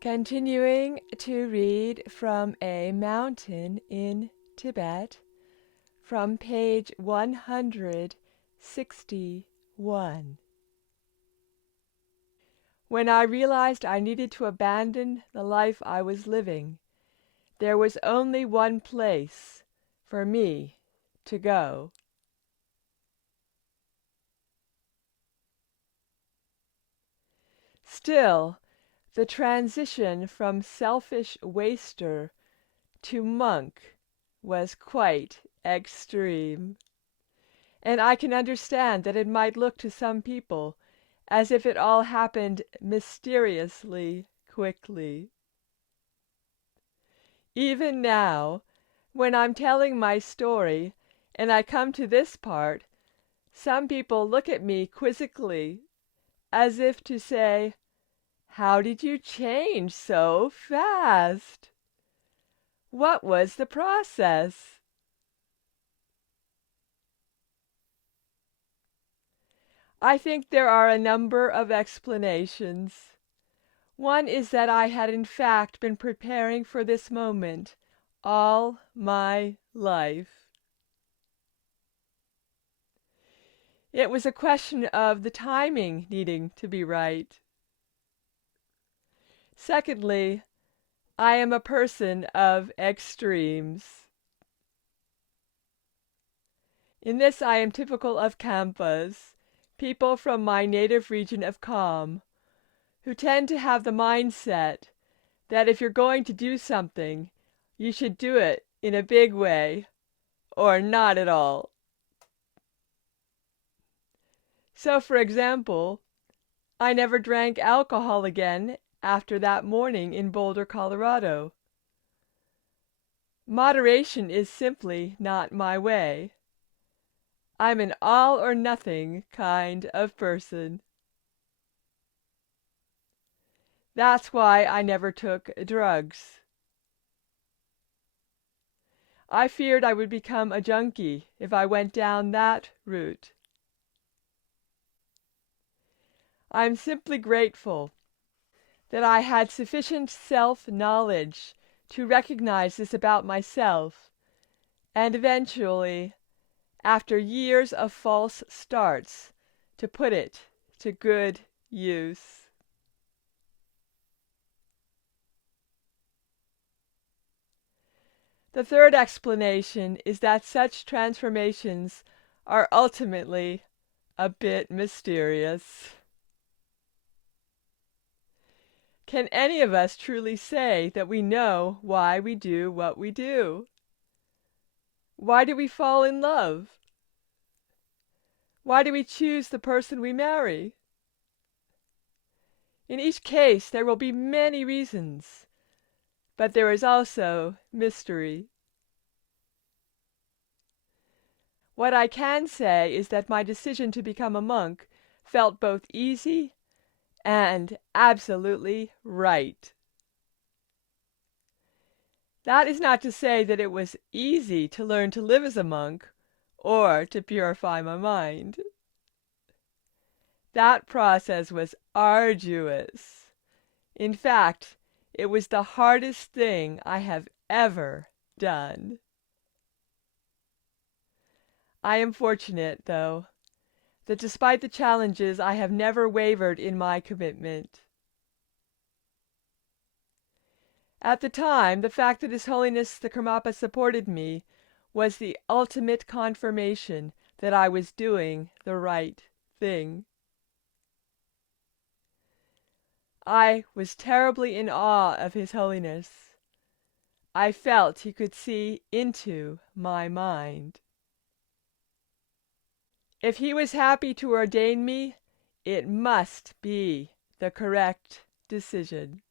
Continuing to read from A Mountain in Tibet, from page 161. When I realized I needed to abandon the life I was living, there was only one place for me to go. Still, the transition from selfish waster to monk was quite extreme, and I can understand that it might look to some people as if it all happened mysteriously quickly. Even now, when I'm telling my story and I come to this part, some people look at me quizzically, as if to say, "How did you change so fast? What was the process?" I think there are a number of explanations. One is that I had in fact been preparing for this moment all my life. It was a question of the timing needing to be right. Secondly, I am a person of extremes. In this I am typical of Kampas, people from my native region of Kham, who tend to have the mindset that if you're going to do something, you should do it in a big way, or not at all. So, for example, I never drank alcohol again after that morning in Boulder, Colorado. Moderation is simply not my way. I'm an all-or-nothing kind of person. That's why I never took drugs. I feared I would become a junkie if I went down that route. I'm simply grateful that I had sufficient self-knowledge to recognize this about myself, and eventually, after years of false starts, to put it to good use. The third explanation is that such transformations are ultimately a bit mysterious. Can any of us truly say that we know why we do what we do? Why do we fall in love? Why do we choose the person we marry? In each case there will be many reasons, but there is also mystery. What I can say is that my decision to become a monk felt both easy and absolutely right. That is not to say that it was easy to learn to live as a monk or to purify my mind. That process was arduous. In fact, it was the hardest thing I have ever done. I am fortunate, though, that despite the challenges I have never wavered in my commitment. At the time, the fact that His Holiness the Karmapa supported me was the ultimate confirmation that I was doing the right thing. I was terribly in awe of His Holiness. I felt he could see into my mind. If he was happy to ordain me, it must be the correct decision.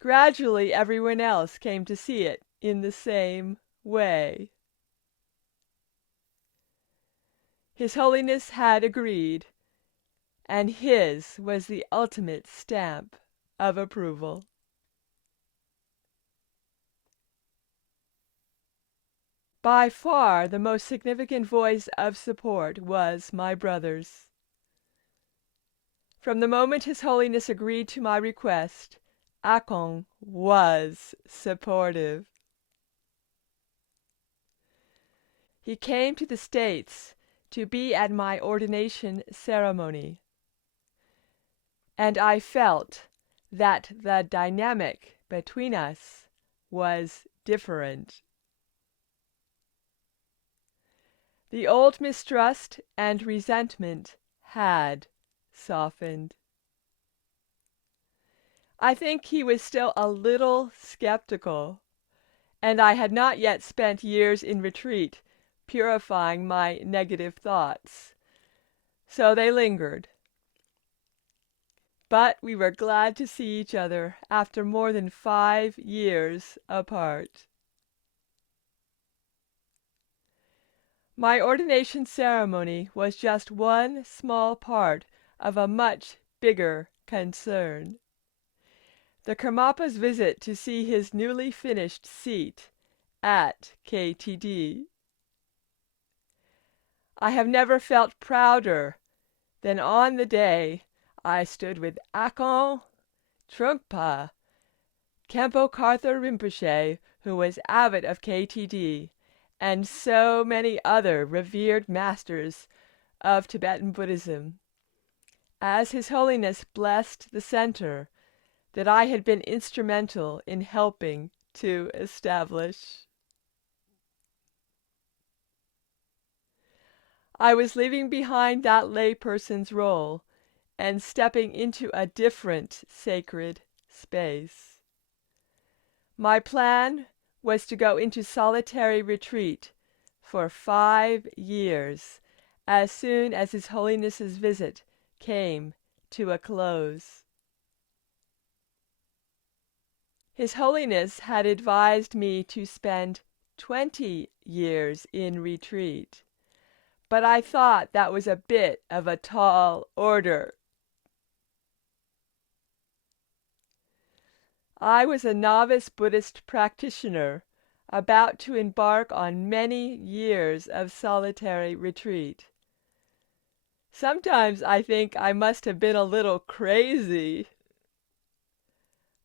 Gradually everyone else came to see it in the same way. His Holiness had agreed, and his was the ultimate stamp of approval. By far the most significant voice of support was my brother's. From the moment His Holiness agreed to my request, Akong was supportive. He came to the States to be at my ordination ceremony, and I felt that the dynamic between us was different. The old mistrust and resentment had softened. I think he was still a little skeptical, and I had not yet spent years in retreat purifying my negative thoughts, so they lingered. But we were glad to see each other after more than 5 years apart. My ordination ceremony was just one small part of a much bigger concern. The Karmapa's visit to see his newly finished seat at KTD. I have never felt prouder than on the day I stood with Akon, Trungpa, Khenpo Karthar Rinpoche, who was abbot of KTD, and so many other revered masters of Tibetan Buddhism, as His Holiness blessed the center that I had been instrumental in helping to establish. I was leaving behind that layperson's role and stepping into a different sacred space. My plan was to go into solitary retreat for 5 years as soon as His Holiness's visit came to a close. His Holiness had advised me to spend 20 years in retreat, but I thought that was a bit of a tall order. I was a novice Buddhist practitioner about to embark on many years of solitary retreat. Sometimes I think I must have been a little crazy.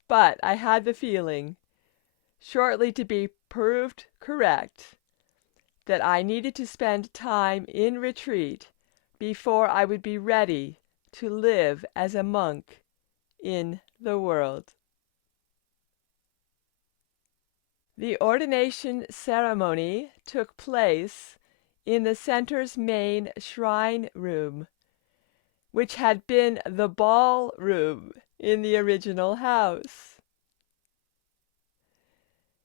But I had the feeling, shortly to be proved correct, that I needed to spend time in retreat before I would be ready to live as a monk in the world. The ordination ceremony took place in the center's main shrine room, which had been the ballroom in the original house.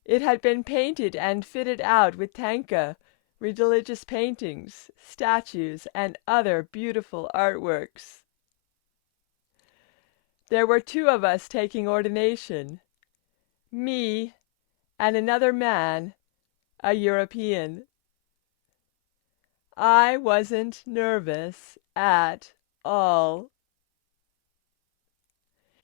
It had been painted and fitted out with tanka, religious paintings, statues, and other beautiful artworks. There were 2 of us taking ordination, me and another man, a European. I wasn't nervous at all.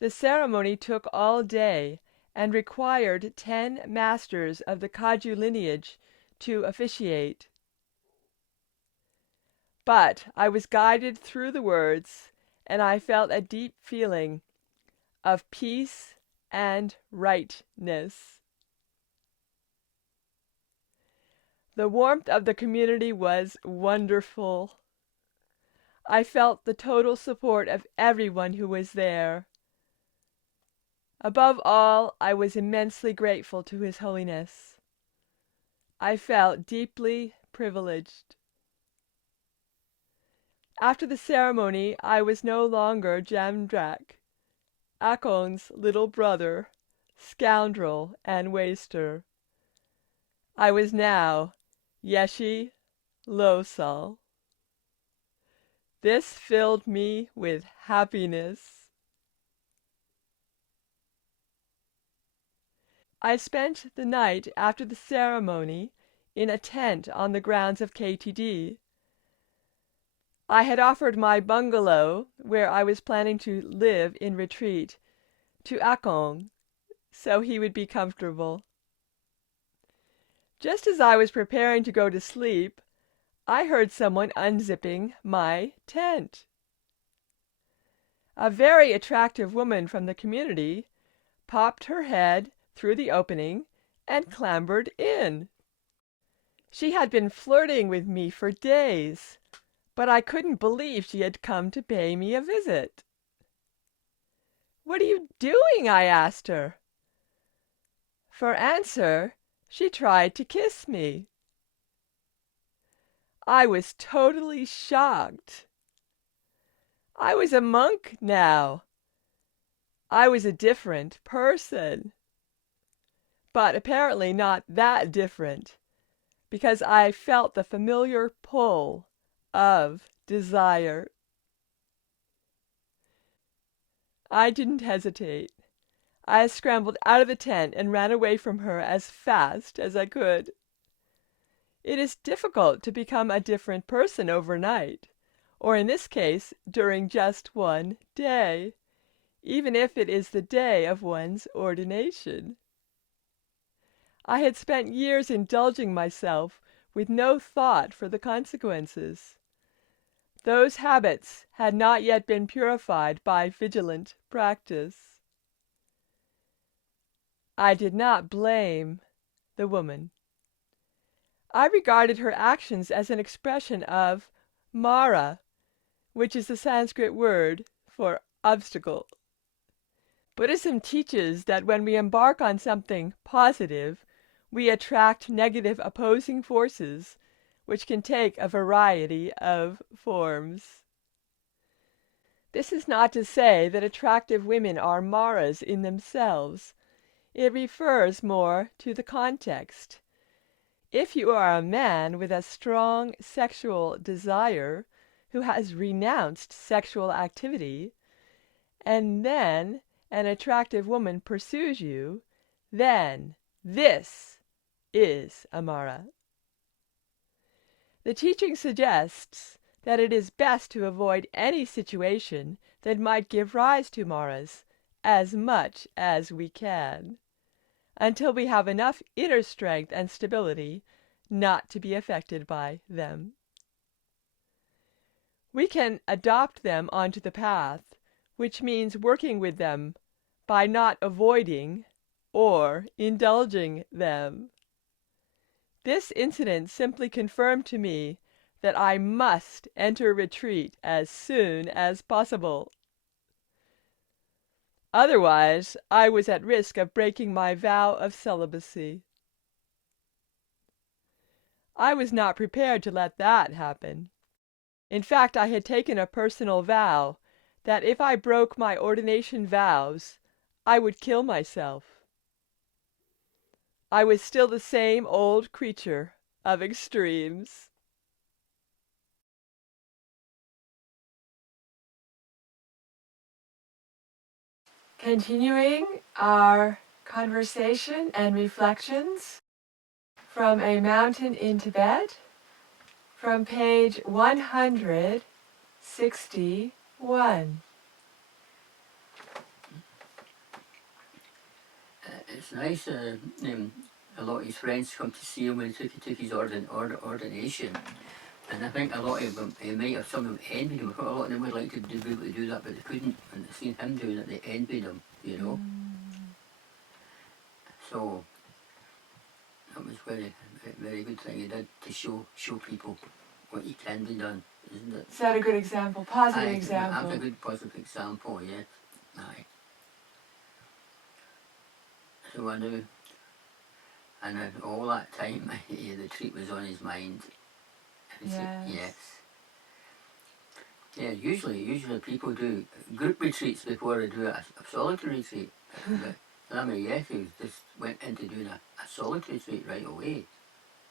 The ceremony took all day and required 10 masters of the Kagyu lineage to officiate. But I was guided through the words, and I felt a deep feeling of peace and rightness. The warmth of the community was wonderful. I felt the total support of everyone who was there. Above all, I was immensely grateful to His Holiness. I felt deeply privileged. After the ceremony, I was no longer Jamdrak, Akon's little brother, scoundrel and waster. I was now Yeshe Losal. This filled me with happiness. I spent the night after the ceremony in a tent on the grounds of KTD. I had offered my bungalow, where I was planning to live in retreat, to Akong, so he would be comfortable. Just as I was preparing to go to sleep, I heard someone unzipping my tent. A very attractive woman from the community popped her head through the opening and clambered in. She had been flirting with me for days, but I couldn't believe she had come to pay me a visit. "What are you doing?" I asked her. For answer, she tried to kiss me. I was totally shocked. I was a monk now. I was a different person. But apparently not that different, because I felt the familiar pull of desire. I didn't hesitate. I scrambled out of the tent and ran away from her as fast as I could. It is difficult to become a different person overnight, or in this case, during just one day, even if it is the day of one's ordination. I had spent years indulging myself with no thought for the consequences. Those habits had not yet been purified by vigilant practice. I did not blame the woman. I regarded her actions as an expression of Mara, which is the Sanskrit word for obstacle. Buddhism teaches that when we embark on something positive, we attract negative opposing forces, which can take a variety of forms. This is not to say that attractive women are Maras in themselves. It refers more to the context. If you are a man with a strong sexual desire who has renounced sexual activity, and then an attractive woman pursues you, then this is a Mara. The teaching suggests that it is best to avoid any situation that might give rise to Maras as much as we can, until we have enough inner strength and stability not to be affected by them. We can adopt them onto the path, which means working with them by not avoiding or indulging them. This incident simply confirmed to me that I must enter retreat as soon as possible. Otherwise, I was at risk of breaking my vow of celibacy. I was not prepared to let that happen. In fact, I had taken a personal vow that if I broke my ordination vows, I would kill myself. I was still the same old creature of extremes. Continuing our conversation and reflections from A Mountain in Tibet, from page 161. It's nice. A lot of his friends come to see him when he took his ordination, and I think a lot of them, he might have some of them envied him. I thought a lot of them would like to be able to do that, but they couldn't. And seeing him doing it, they envied him. So that was very good thing he did to show people what he can be done, isn't it? Is that a good example? Positive example? That's a good positive example, yeah. Aye. So I knew, and all that time, the retreat was on his mind. Yes. Yeah, usually people do group retreats before they do a solitary retreat. But Lama Yeshe just went into doing a solitary retreat right away.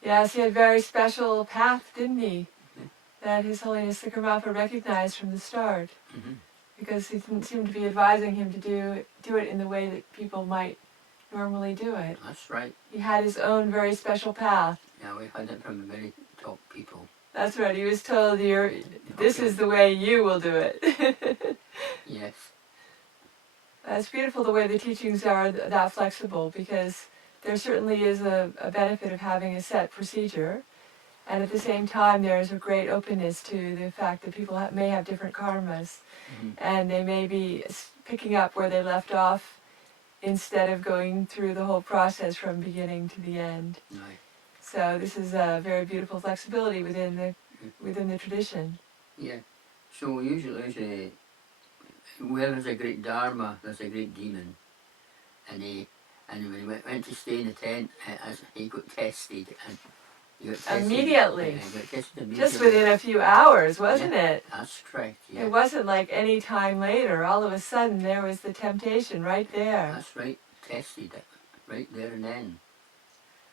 Yes, he had a very special path, didn't he? Yeah. That His Holiness the Karmapa recognized from the start. Mm-hmm. Because he didn't seem to be advising him to do it in the way that people might normally do it. That's right. He had his own very special path. Yeah, we had it from the very top people. That's right. He was told, this is the way you will do it. Yes. It's beautiful the way the teachings are that flexible, because there certainly is a benefit of having a set procedure. And at the same time, there's a great openness to the fact that people may have different karmas, and they may be picking up where they left off instead of going through the whole process from beginning to the end. Right. So this is a very beautiful flexibility within the tradition. Yeah. So usually where there's a great dharma, there's a great demon, and when he went to stay in the tent, he got tested, and he got tested Immediately. He got tested immediately. Just within a few hours, wasn't it? That's correct. Yeah. It wasn't like any time later. All of a sudden, there was the temptation right there. That's right. Tested it right there and then.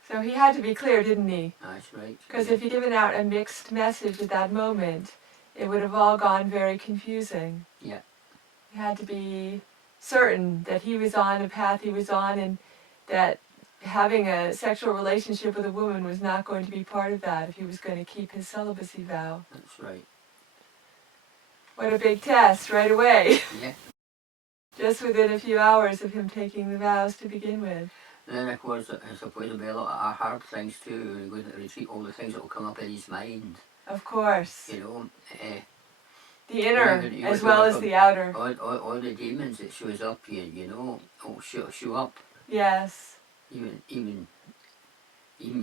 So he had to be clear, didn't he? That's right. Because if he'd given out a mixed message at that moment, it would have all gone very confusing. Yeah. He had to be certain that he was on a path he was on, and that having a sexual relationship with a woman was not going to be part of that if he was going to keep his celibacy vow. That's right. What a big test right away. Yeah. Just within a few hours of him taking the vows to begin with. And then, of course, I suppose there'll be a lot of hard things too. When he goes into retreat, all the things that will come up in his mind. Of course. You know, the inner as well as the outer. All the demons that shows up, you know, will show up. Yes. Even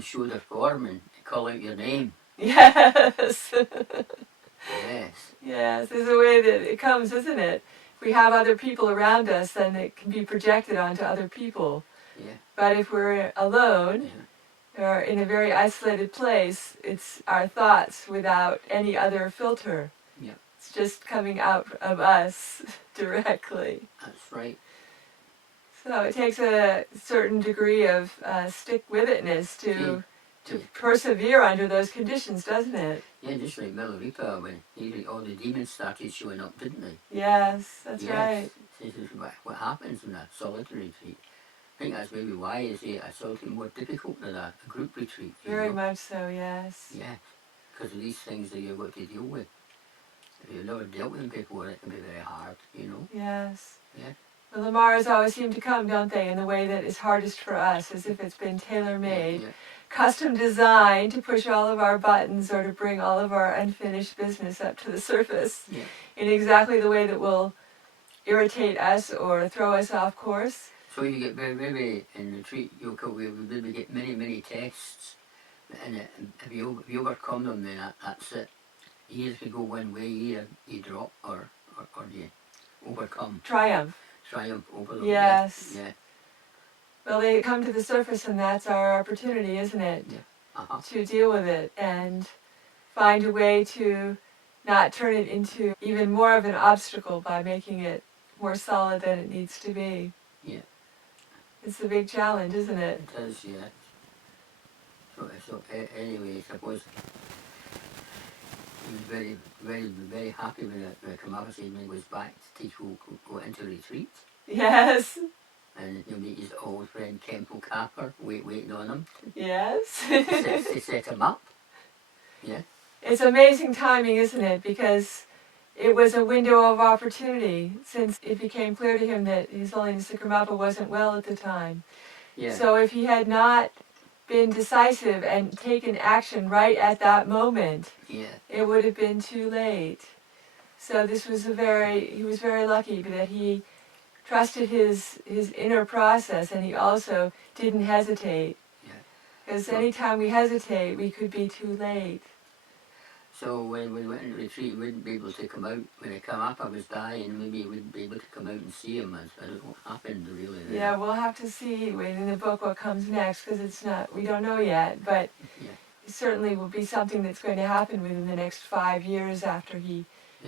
show their form and call out your name. Yes. Yes. Yes, there's a way that it comes, isn't it? If we have other people around us, then it can be projected onto other people. Yeah. But if we're alone, or in a very isolated place, it's our thoughts without any other filter. Yeah. It's just coming out of us directly. That's right. So it takes a certain degree of stick-with-itness to persevere under those conditions, doesn't it? Yeah, just like Milarepa, when all the demons started showing up, didn't they? Yes, that's right. This is what happens in a solitary retreat. I think that's maybe why is a solitary more difficult than a group retreat. Very much so, yes. Yeah, because of these things that you've got to deal with. If you've never dealt with them before, it can be very hard, you know? Yes. Yeah. The Lamaras always seem to come, don't they, in the way that is hardest for us, as if it's been tailor-made, custom designed to push all of our buttons or to bring all of our unfinished business up to the surface in exactly the way that will irritate us or throw us off course. So you get maybe in retreat, you'll maybe get many tests, and if you overcome them, then that's it. You either can go one way, you drop, or you overcome. Triumph Over them. Yes. Yeah. Well, they come to the surface, and that's our opportunity, isn't it? Yeah. To deal with it and find a way to not turn it into even more of an obstacle by making it more solid than it needs to be. Yeah. It's a big challenge, isn't it? It is, yeah. So anyway, I suppose he was very happy when Kamala said when he was back to teach go into retreat. Yes. And he'll meet his old friend Kempo Kapper waiting on him. Yes. to set him up. Yeah. It's amazing timing, isn't it? Because it was a window of opportunity, since it became clear to him that His Holiness the Karmapa wasn't well at the time. Yeah. So if he had not been decisive and taken action right at that moment, it would have been too late. So this was he was very lucky that he trusted his inner process, and he also didn't hesitate. Because anytime we hesitate, we could be too late. So when we went into retreat, we wouldn't be able to come out. When the Karmapa was dying, maybe we wouldn't be able to come out and see him. I don't know what happened really there. Yeah, we'll have to see in the book what comes next, because we don't know yet, but it certainly will be something that's going to happen within the next 5 years after he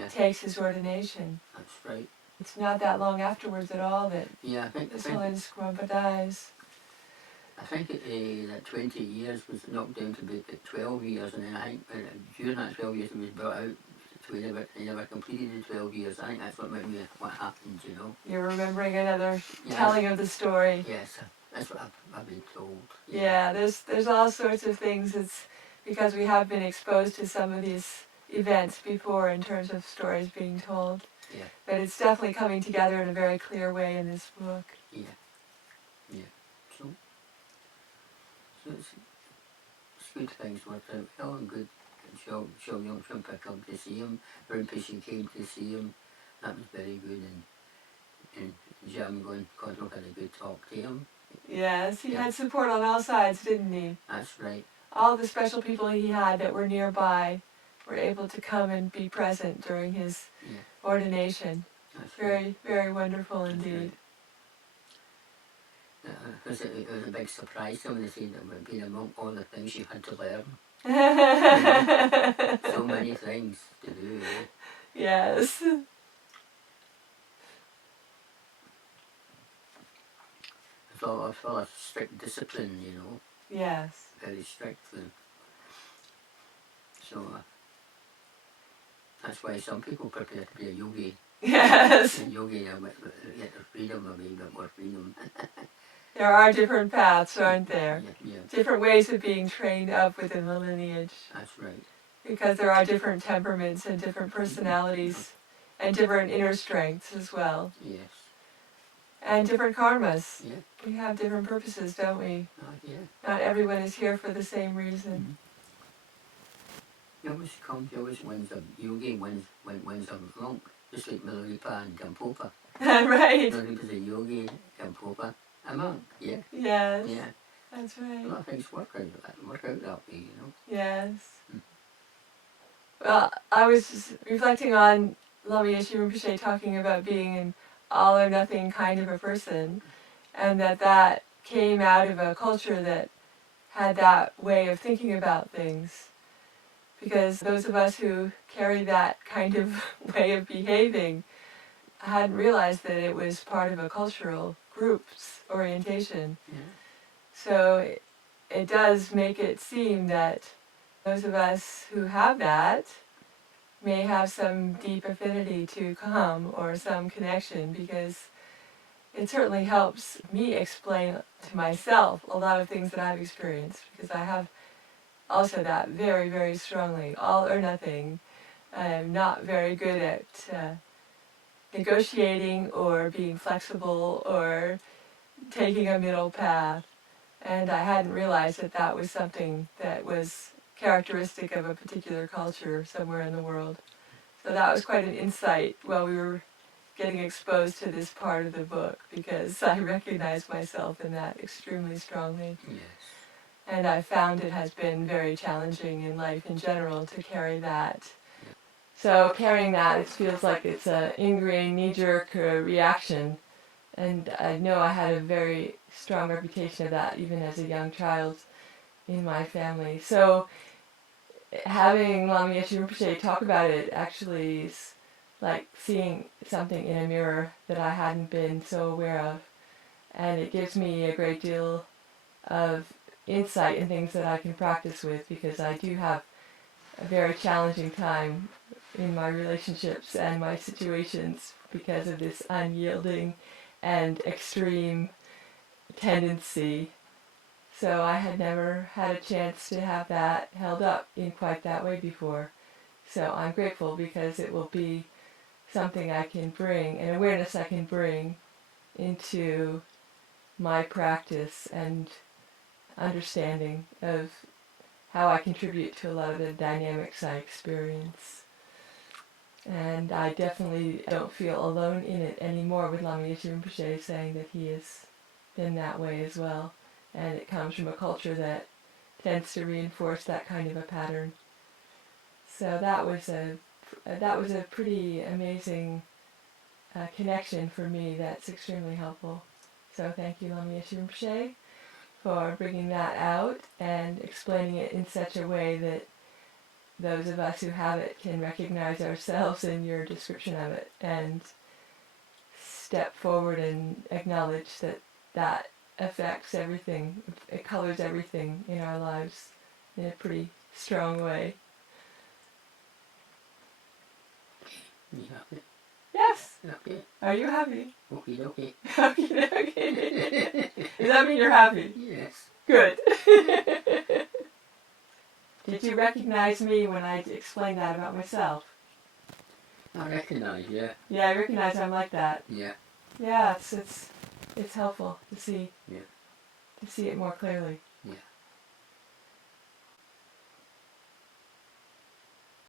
takes his ordination. That's right. It's not that long afterwards at all that I think His Holiness Karmapa dies. I think that 20 years was knocked down to about 12 years, and then I think during that 12 years he was brought out, so he never completed the 12 years. I think that's what happened, you know. You're remembering another telling of the story. Yes, that's what I've been told. Yeah, there's all sorts of things. It's because we have been exposed to some of these events before in terms of stories being told. Yeah. But it's definitely coming together in a very clear way in this book. Yeah. good things worked out well and good. And Shom Trungpa come to see him. Rinpoche came to see him. That was very good. And Jamgon Kodro had a good talk to him. Yes, he Yeah. had support on all sides, didn't he? That's right. All the special people he had that were nearby were able to come and be present during his ordination. That's Very, right. very wonderful That's indeed. Right. It was a big surprise to me to see that being among all the things you had to learn. So many things to do. Yes. It's all full of strict discipline, you know. Yes. Very strict. So that's why some people prepare to be a yogi. Yes. And yogi, get the freedom, a wee bit more freedom. There are different paths, aren't there? Yeah. Different ways of being trained up within the lineage. That's right. Because there are different temperaments and different personalities and different inner strengths as well. Yes. And different karmas. Yeah. We have different purposes, don't we? Yeah. Not everyone is here for the same reason. You always wins a yogi, wins a monk, just like Milarepa and Gampopa. Right. Milarepa's a yogi, Gampopa a monk. Yeah. Yes. Yeah. That's A right. lot of things work out that way, you know. Yes. Well, I was just reflecting on Lama Yeshe Rinpoche talking about being an all or nothing kind of a person, and that came out of a culture that had that way of thinking about things. Because those of us who carry that kind of way of behaving hadn't realized that it was part of a cultural group's orientation. Yeah. So it does make it seem that those of us who have that may have some deep affinity to Kam or some connection, because it certainly helps me explain to myself a lot of things that I've experienced, because I have also that very, very strongly, all or nothing. I'm not very good at negotiating or being flexible or taking a middle path. And I hadn't realized that that was something that was characteristic of a particular culture somewhere in the world. So that was quite an insight while we were getting exposed to this part of the book, because I recognized myself in that extremely strongly. Yes. And I found it has been very challenging in life in general to carry that. So carrying that, it feels like it's an ingrained knee-jerk reaction. And I know I had a very strong reputation of that even as a young child in my family. So having Lama Yeshe Rinpoche talk about it actually is like seeing something in a mirror that I hadn't been so aware of. And it gives me a great deal of insight in things that I can practice with, because I do have a very challenging time in my relationships and my situations because of this unyielding and extreme tendency. So I had never had a chance to have that held up in quite that way before. So I'm grateful, because it will be something I can bring, an awareness I can bring into my practice and understanding of how I contribute to a lot of the dynamics I experience. And I definitely don't feel alone in it anymore, with Lama Yeshe Rinpoche saying that he has been that way as well. And it comes from a culture that tends to reinforce that kind of a pattern. So that was a pretty amazing connection for me. That's extremely helpful. So thank you, Lama Yeshe Rinpoche, for bringing that out and explaining it in such a way that those of us who have it can recognize ourselves in your description of it and step forward and acknowledge that that affects everything. It colors everything in our lives in a pretty strong way. You happy? Yes. Happy? Are you happy? Okay, okay. Okay. Does that mean you're happy? Yes. Good. Did you recognize me when I explained that about myself? I recognise, yeah. Yeah, I recognize I'm like that. Yeah. Yeah, it's helpful to see. Yeah. To see it more clearly. Yeah.